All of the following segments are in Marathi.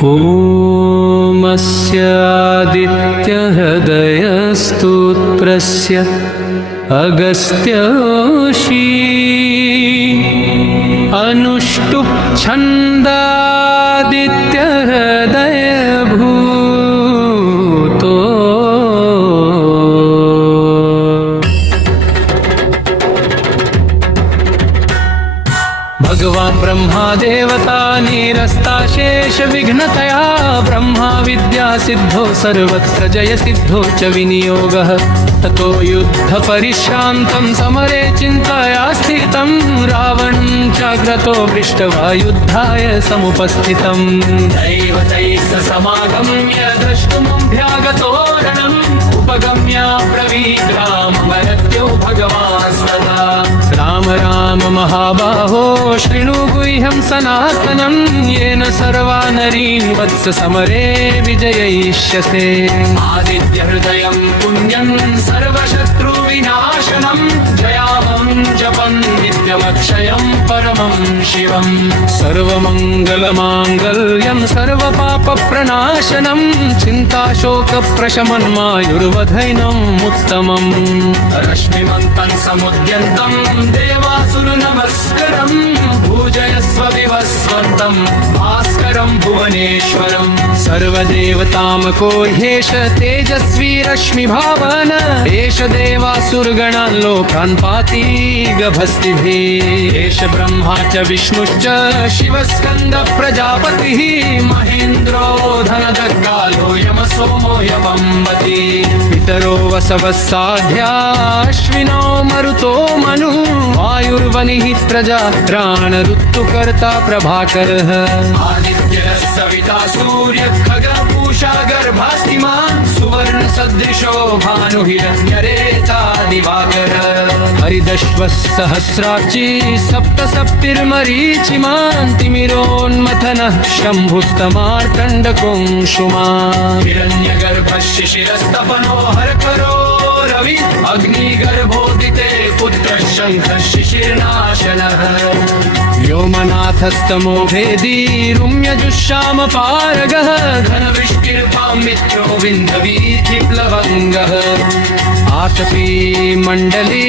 ओमस्य आदित्यहृदयस्तोत्रस्य अगस्त्योषी अनुष्टुप् छन्दादित्यहृदयभूतो भगवान् ब्रह्मा देवता निरस्ताशेष विघ्नतया ब्रह्मा विद्या सिद्धो सर्वत्र जय सिद्धो च विनियोगः ततो युद्ध परिश्रान्तं समरे चिन्तया स्थितं रावणं चाग्रतो दृष्ट्वा युद्धाय समुपस्थितं दैवतैः समागम्य द्रष्टुमभ्यागतो रणम् उपगम्य ब्रवीद् राममरत्यो भगवान् सदा राम राम महाबाहो शृणु गुह्यं सनातनं येन सर्वा नरीन् वत्स समरे विजयिष्यसे आदित्यहृदयं पुण्यं सर्वशत्रुविनाशनं जयामं जपं नित्यमक्षयं परमं शिवं सर्वमङ्गलमाङ्गल्यं सर्वपापप्रणाशनं चिन्ताशोकप्रशमन्मायुर्वधैनम् उत्तमम् रश्मिमन्तं समुद्यन्तं देवासुरनमस्करं पूजयस्व विवस्वन्तं भास्करं भुवनेश्वरं सर्वदेवतामको ह्येष तेजस्वी रश्मिभावन एष देवासुरगणान् लोकान् पाति गभस्तिभिः एष ब्रह्मा च विष्णुश्च शिवस्कन्द प्रजापतिः महेन्द्रो धनदग्गालो यमसोमो यमम्बति पितरो वसवः साध्या अश्विनो मरुतो मनु वायुर्वनिः प्रजा ऋतुकर्ता प्रभाकरः आदित्यः सविता सूर्य खगपूषा गर्भास्तिमान् सुवर्ण सदृशो भानुहिरण्यरेता दिवाकरः हरिदश्वः सहस्रार्ची सप्त सप्तिर्मरीचिमान् तिमिरोन्मथनः शम्भुस्तमार्कण्डकोऽंशुमान् हिरण्यगर्भः शिशिरस्तपनो हरकरो रवि अग्निगर्भोदिते पुत्रः शङ्खः शिशिरनाशनः व्योमनाथस्तमो भेदी रुम्यजुष्षामपारगः घनवृष्टिर्वां मित्रो विन्ध्यवीथिप्लवङ्गः आतपी मण्डली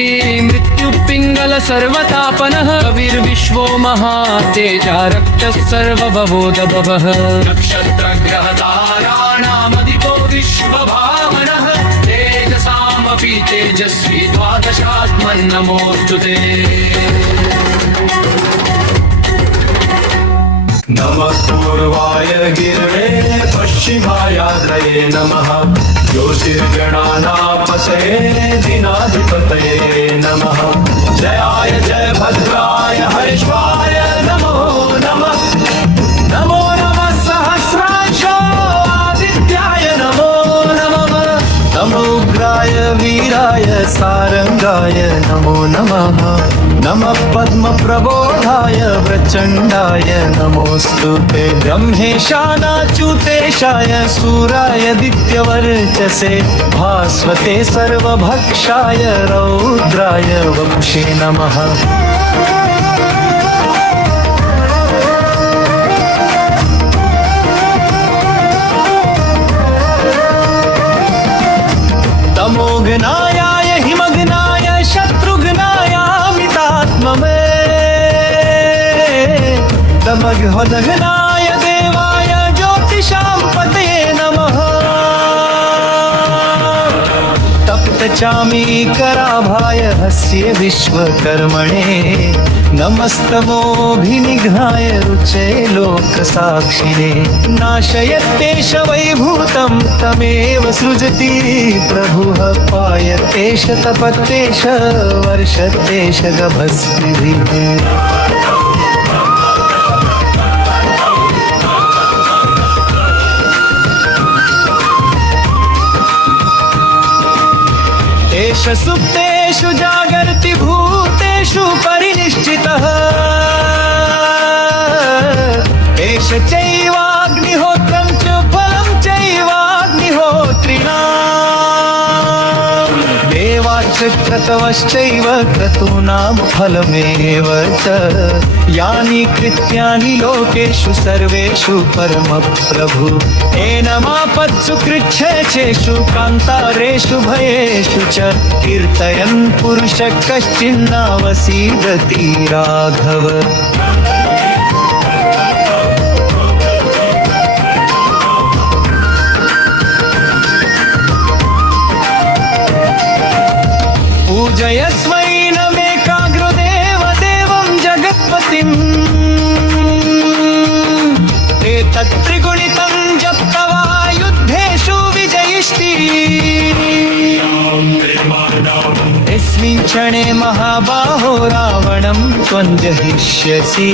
मृत्युपिङ्गल सर्वतापनः कविर्विश्वो महातेजा रक्तः सर्वभवोदभवः नक्षत्रग्रहताराणामधिपो विश्वभावनः तेजसामपि तेजस्वी द्वादशात्मन्नमोऽस्तु ते नमः पूर्वाय गिरणे पश्चिमायाद्रये नमः ज्योतिर्गणानापतये दिनाधिपतये नमः जयाय जय भद्राय हरिष्वाय नमो नमः नमो नमः सहस्रांशो आदित्याय नमो नमः नमोग्राय वीराय सारंगाय नमो नमः नमः पद्मप्रबोधाय प्रचण्डाय नमोऽस्तु ते ब्रह्मेशानाच्युतेशाय सूराय दित्यवर्चसे भास्वते सर्वभक्षाय रौद्राय वपुषे नमः तमोघ्नाय हिमघ्नाय शत्रुघ्नाय अमितात्ममे तमघ्नाय देवाय ज्योतिषां पतये नमः तप्तचामीकराभाय हस्य विश्वकर्मणे नमस्तमोऽभिनिघ्नाय रुचे लोकसाक्षिणे नाशयत्येष वैभूतं तमेव सृजति प्रभुः पायतेष तपत्येष वर्षत्येष गभस्तिभिः एष सुप्तेषु जागर्ति भूतेषु परिनिष्ठितः एष चैवाग्निहोत्रं च फलं चैवाग्निहोत्रिणां देवाश्च कृतवश्चैव क्रतूनां फलमेव च यानि कृत्यानि लोकेषु सर्वेषु परमप्रभु येन मापत्सु कृच्छ्रेषु कान्तारेषु भयेषु च कीर्तयन् पुरुषः कश्चिन्नावसीदति राघव। पूजयस्वैनमेकाग्रदेव देवं जगत्पतिम् एतत्त्रिगुणितं जप्त्वा युद्धेषु विजयिष्टि यस्मिन् क्षणे महाबाहो रावणं त्वं जहिष्यसि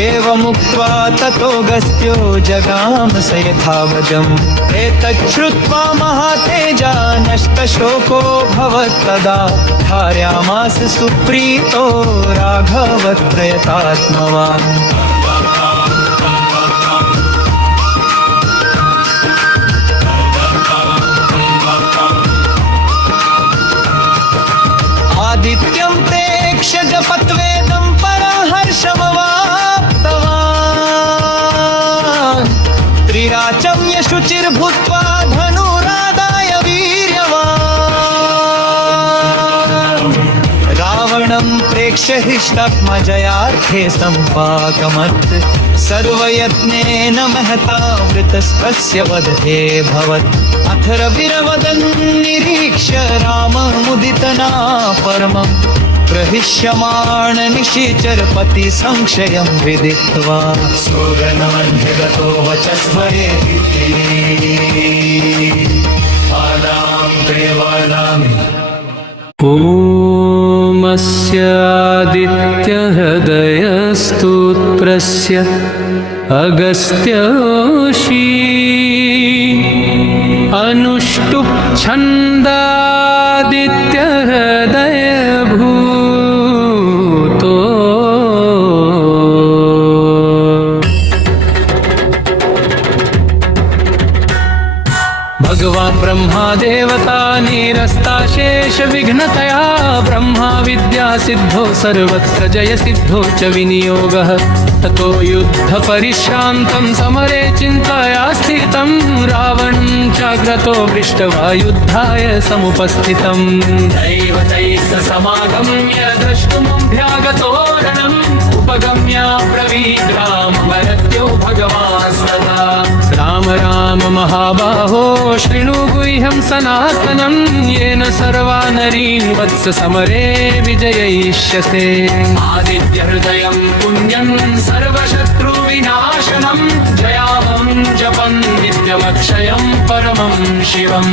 एवमुक्त्वा ततो गस्त्यो जगाम स यथावजम् एतच्छ्रुत्वा महातेजा नष्टशोको भवत्तदा धारयामास सुप्रीतो राघवत्रयतात्मवान्। आदित्यं प्रेक्ष्य जपत्वेदं परहर्षमवाप्तवान् त्रिराचम्य शुचिर्भूत्वा धनुरादाय वीर्यवान् रावणं प्रेक्ष्य हृष्टात्मजयार्थे सम्पाकमत् सर्वयत्नेन महता वृतस्तस्य वधेऽभवत् अथ रविरवदन् निरीक्ष्य राममुदितना परमं प्रहिष्यमाण निशिचरपति संशयं विदित्वा सुगनमध्यगतो वचस्वरेति आदां देवानामि ओमस्यादित्यहृदयस्तोत्रस्य अगस्त्योषी अनुष्टुप् छन्दादित्यहृदयभूतो भगवान् ब्रह्मा देवता निरस्ताशेष विघ्नतया ब्रह्मा विद्या सिद्धो सर्वत्र जय सिद्धो च विनियोगः ततो युद्ध परिश्रान्तं समरे चिन्तया स्थितं रावणं चाग्रतो दृष्ट्वा युद्धाय समुपस्थितं दैवतैः समागम्य द्रष्टुमभ्यागतो रणम् उपगम्य ब्रवीद् राम भरत्यो भगवास्तदा राम राम महाबाहो शृणु गुह्यं सनातनं येन सर्वा नरीन् वत्स समरे विजयिष्यसे आदित्यहृदयं पुण्यं सर्वशत्रुविनाशनं जयामं जपं नित्यमक्षयं परमं शिवं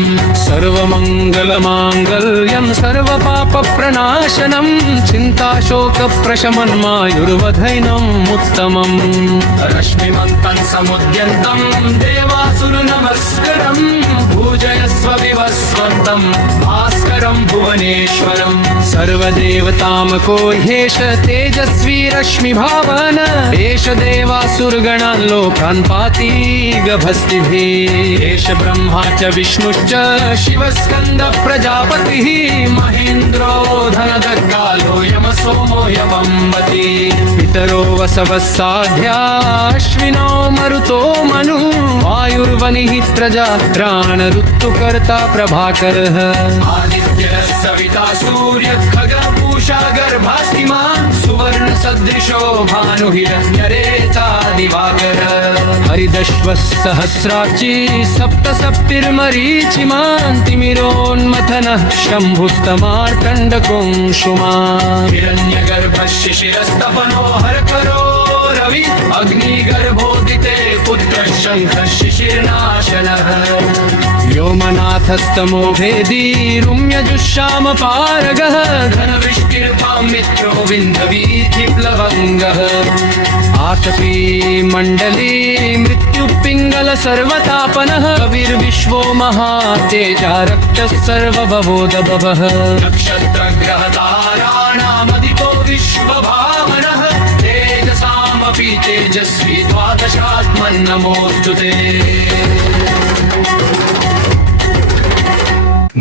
सर्वमङ्गलमाङ्गल्यं सर्वपापप्रणाशनं चिन्ताशोकप्रशमन्मायुर्वधैनम् उत्तमम् रश्मिमन्तं समुद्यन्तं देवासुरनमस्करं पूजयस्व विवस्वन्तं भास्करं भुवनेश्वरं सर्वदेवतामको ह्येष तेजस्वी रश्मिभावन एष देवासुरगणान् लोकान् पाति गभस्तिभिः एष ब्रह्मा च विष्णुश्च शिवस्कन्द प्रजापतिः महेन्द्रो धनदर्गालो यमसोमो यमम्बति पितरो वसवः साध्या अश्विनो मरुतो मनु वायुर्वनिः प्रजात्राण ऋतुकर्ता प्रभाकरः आदित्यः सविता सूर्यः खगः पूषा गर्भास्तिमान् सुवर्ण सदृशो भानुहिरण्यरेता दिवाकरः हरिदश्वः सहस्राक्षी सप्त सप्तिर्मरीचिमान् तिमिरोन्मथनः शम्भुस्तमार्कण्डकुङ्कुमान् हिरण्यगर्भः शिशिरस्तपनो हरकरो रवि अग्निगर्भोदिते पुत्रः शङ्खः शिशिरनाशनः व्योमनाथस्तमो भेदी रुम्यजुष्षामपारगः घनवृष्टिर्वां मित्रो विन्ध्यवीथिप्लवङ्गः आतपी मण्डली मृत्युपिङ्गल सर्वतापनः कविर्विश्वो महातेजा रक्तः सर्वभवोदभवः नक्षत्रग्रहताराणामधिपो विश्वभावनः तेजसामपि तेजस्वी द्वादशात्मन् नमोऽस्तु ते।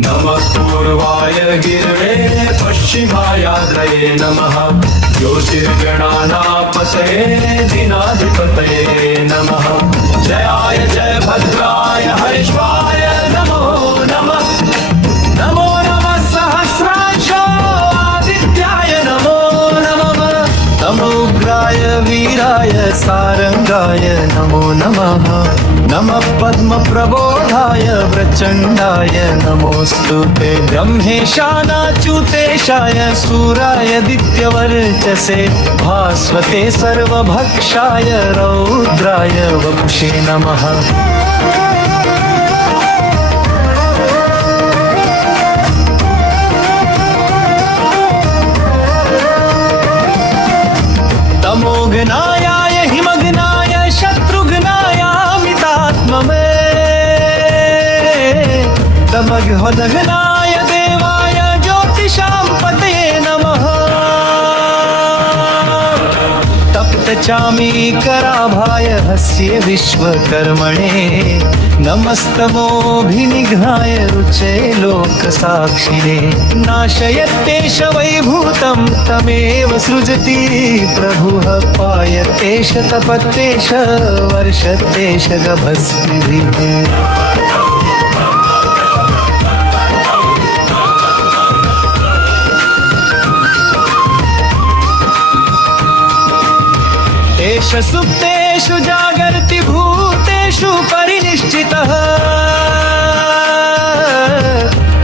नमः पूर्वाय गिरणे पश्चिमायाद्रये नमः ज्योतिर्गणानापतये दिनाधिपतये नमः जयाय जय भद्राय हरिष्वाय नमो नमः नमो नमः सहस्रांश आदित्याय नमो नमः नमोग्राय वीराय सारंगाय नमो नमः नमः पद्मप्रबोधाय प्रचण्डाय नमोऽस्तुते ब्रह्मेशानाच्युतेशाय सूराय दित्यवर्चसे भास्वते सर्वभक्षाय रौद्राय वपुषे नमः तमोघ्नायाय हिमघ्नाय शत्रुघ्नायामितात्ममे तमघ्नाय देवाय ज्योतिषां पतये नमः तप्तचामीकराभाय हस्य विश्वकर्मणे नमस्तमोऽभिनिघ्नाय रुचे लोकसाक्षिणे नाशयत्येष वैभूतं तमेव सृजति प्रभुः पायत्येष तपत्येष वर्षत्येष गभस्तिभिः एष सुप्तेषु जागर्ति भूतेषु परिनिश्चितः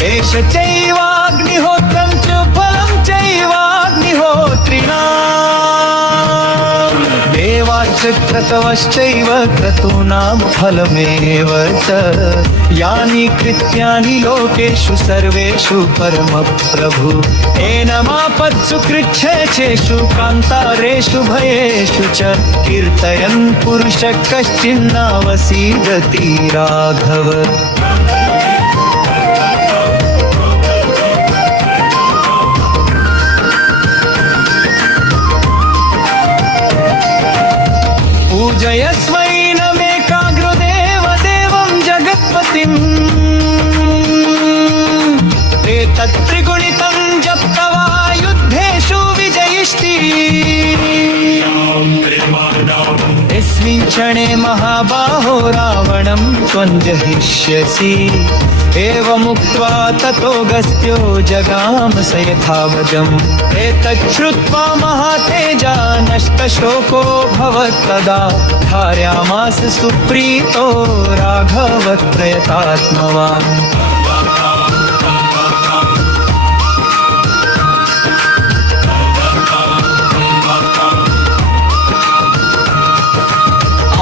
एष चैवाग्निहोत्रं च फलं चैवाग्निहोत्रिणाम् देवाश्च क्रतवश्चैव क्रतूनां फलमेव च यानि कृत्यानि लोकेषु सर्वेषु परमप्रभु एनमापत्सु कृच्छेषु कान्तारेषु भयेषु च कीर्तयन् पुरुषः कश्चिन्नावसीदति राघव पूजयस्वैनमेकाग्रदेव देवं जगत्पतिम् एतत्त्रिगुणितं जप्त्वा युद्धेषु विजयिष्टि यस्मिन् क्षणे महाबाहो रावणं त्वं जहिष्यसि एवमुक्त्वा ततोऽगस्त्यो जगाम स यथावदम् एतच्छ्रुत्वा महातेजा नष्टशोको भवत्तदा धारयामास सुप्रीतो राघवत्रयतात्मवान्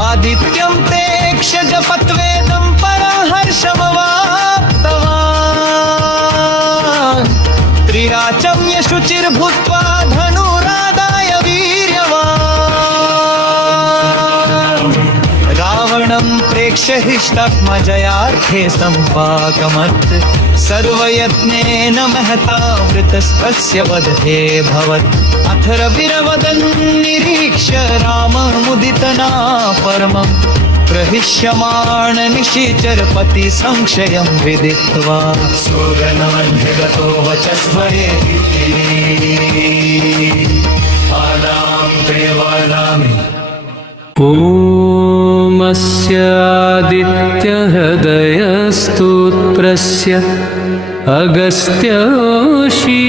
आदित्यं प्रेक्ष्य जपत्वेदं परहर्षमवाप्तवान् त्रिराचम्य शुचिर्भूत्वा धनुरादाय वीर्यवान् रावणं प्रेक्ष्य हिष्टात्मजयार्थे सम्पाकमत् सर्वयत्नेन महता वृतस्तस्य वधे भवत् अथ रविरवदन् निरीक्ष्य राममुदितना परमम् प्रहिष्यमाण निशिचरपति संशयं विदित्वा सुगनाढ्यगतो वचस्वरे आनां देवानामि ओमस्यादित्यहृदयस्तोत्रस्य अगस्त्योषी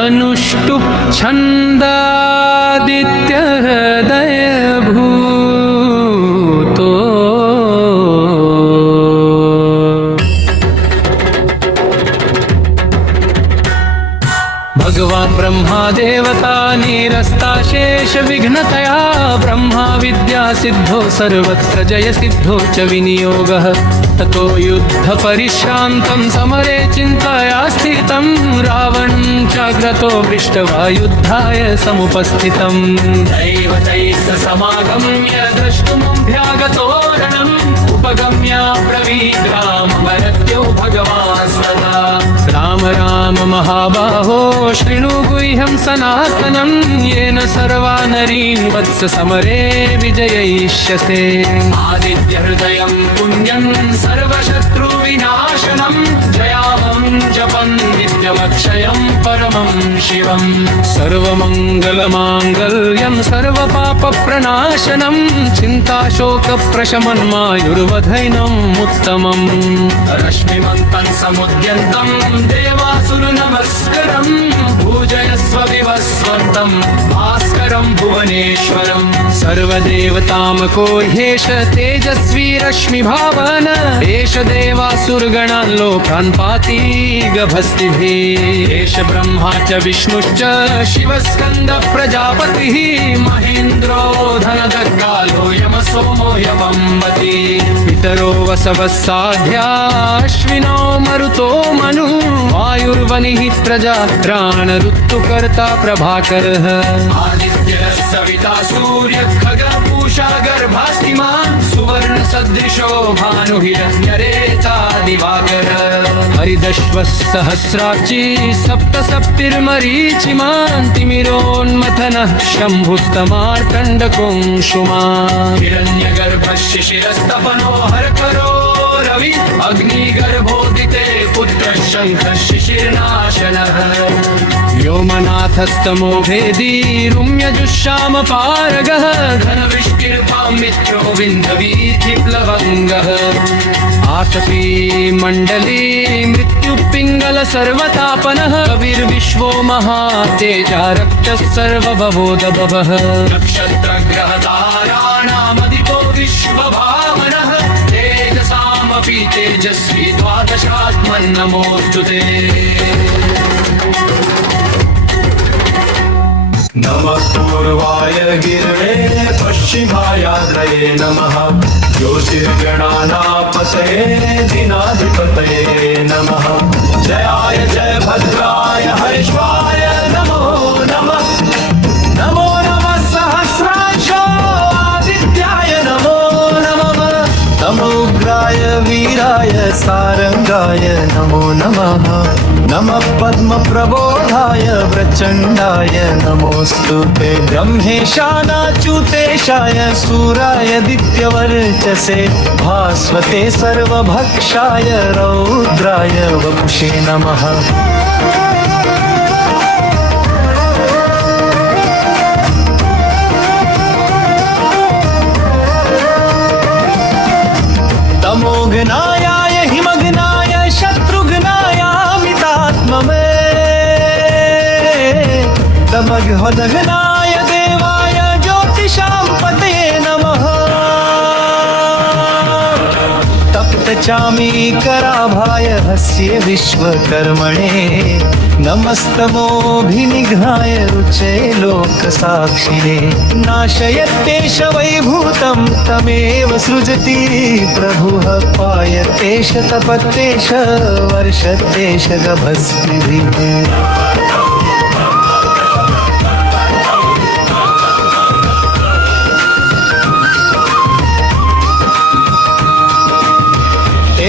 अनुष्टुप् छन्दादित्यहृदयभूतो भगवान् ब्रह्मा देवता निरस्ताशेष विघ्नतया ब्रह्मा विद्या सिद्धो सर्वत्र जय सिद्धो च विनियोगः ततो युद्ध परिश्रान्तं समरे चिन्तया स्थितं रावणं चाग्रतो दृष्ट्वा युद्धाय समुपस्थितम् दैवतैः समागम्य द्रष्टुमभ्यागतो रणम् उपगम्य ब्रवीद्रामवरत्यो भगवान् सदा राम राम महाबाहो शृणु गुह्यं सनातनं येन सर्वा नरीन् वत्स समरे विजयिष्यसे आदित्य हृदयं पुण्यं सर्वशत्रुविनाशनम् शरणं जयामं जपन् नित्यमक्षयं परमं शिवम् सर्वमङ्गलमाङ्गल्यं सर्वपापप्रणाशनं चिन्ताशोकप्रशमन्मायुर्वधैनम् उत्तमम् रश्मिमन्तं समुद्यन्तं देवासुरनमस्करं पूजयस्व विवस्वन्तं भास्करं भुवनेश्वरं सर्वदेवतामको ह्येष तेजस्वी रश्मिभावन एष देवासुरगणान् लोकान् पाति गभस्तिभिः एष ब्रह्मा च विष्णुश्च शिवस्कन्द प्रजापतिः महेन्द्रो धनदग्गालो यमसोमो यमम्बति पितरो वसवः साध्या अश्विनो मरुतो मनु वायुर्वनिः प्रजात्राण ऋतुकर्ता प्रभाकरः आदित्यः सविता सूर्य खगपूषा गर्भास्तिमान् सुवर्ण सदृशो भानुहिरण्यरेता दिवाकरः हरिदश्वः सहस्राक्षी सप्त सप्तिर्मरीचिमान् तिमिरोन्मथनः शम्भुस्तमार्कण्डकोऽंशुमान् हिरण्यगर्भः शिशिरस्तपनो हरकरो रवि अग्निगर्भोदिते पुत्रः शङ्खः शिशिरनाशनः व्योमनाथस्तमो भेदी रुम्यजुष्षामपारगः घनवृष्टिर्वां मित्रो विन्ध्यवीथिप्लवङ्गः आतपी मण्डली मृत्युपिङ्गल सर्वतापनः कविर्विश्वो महातेजा रक्तः सर्वभवोदभवः नक्षत्रग्रहताराणामधिपो विश्वभावनः तेजसामपि तेजस्वी द्वादशात्मन्नमोऽस्तु ते नमः पूर्वाय गिरवे पश्चिमायाद्रये नमः ज्योतिर्गणानापतये दिनाधिपतये नमः जयाय जय भद्राय हरिष्वाय नमो नमः नमो नमः सहस्राक्षो आदित्याय नमो नमः नमोग्राय वीराय सारंगाय नमो नमः नमः पद्मप्रबोधाय प्रचण्डाय नमोऽस्तु ते ब्रह्मेशानाच्युतेशाय सूराय दित्यवर्चसे भास्वते सर्वभक्षाय रौद्राय वपुषे नमः तमोघ्नाय हिमघ्नाय शत्रुघ्नाय मितात्ममे तमघ्नाय देवाय ज्योतिषां पतये नमः तप्तचामीकराभाय हस्ये विश्वकर्मणे नमस्तमोऽभिनिघ्नाय रुचे लोकसाक्षिणे नाशयत्येष वैभूतं तमेव सृजति प्रभुः पायतेष तपत्येष वर्षत्येष गभस्तिभिः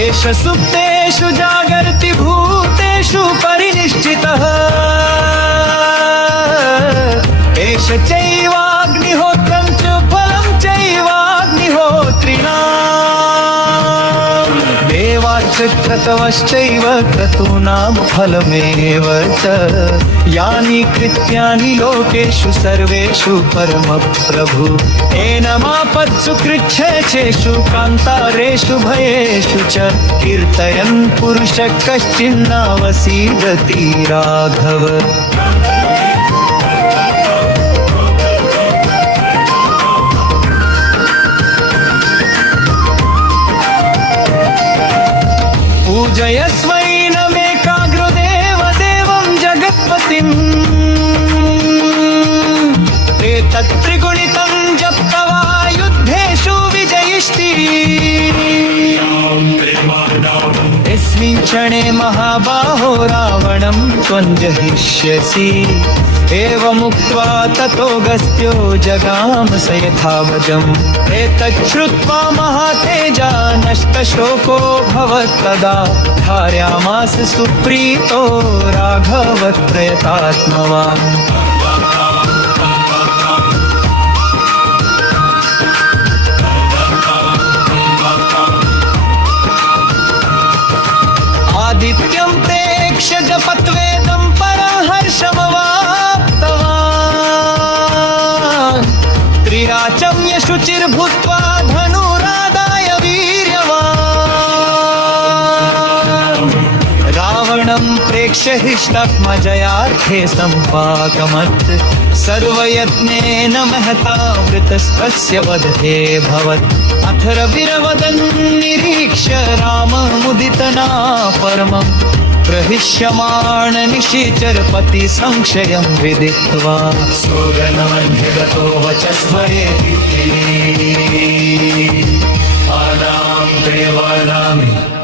एष सुप्तेषु जागर्ति भूतेषु परिनिश्चितः एष चैवाग्निहोत्रं च फलं चैवाग्निहोत्रिणाम् देवाश्च क्रतवश्चैव क्रतूनां फलमेव च यानि कृत्यानि लोकेषु सर्वेषु परमप्रभु एनमापत्सु कृच्छेषु कान्तारेषु भयेषु च कीर्तयन् पुरुषः कश्चिन्नावसीदति राघव पूजयस्वैनमेकाग्रदेव देवं जगत्पतिम् एतत्त्रिगुणितं जप्त्वा युद्धेषु विजयिष्टि यस्मिन् क्षणे महाबाहो रावणं त्वञ्जहिष्यसि एवमुक्त्वा ततो गस्त्यो जगाम स यथावजम् एतच्छ्रुत्वा महातेजा नष्टशोको भवत्तदा धारयामास सुप्रीतो राघवः प्रयतात्मवान् निरीक्ष्य हिष्टात्मा जयार्थे सम्पाकमत् सर्वयत्नेन महता वृतस्तस्य वधे भवत् अथ रविरवदन् निरीक्ष्य राममुदितना परमं प्रहिष्यमाण निशिचरपति संशयं विदित्वा सोगनमध्यगतो वचस्वरेति आनां देवानामि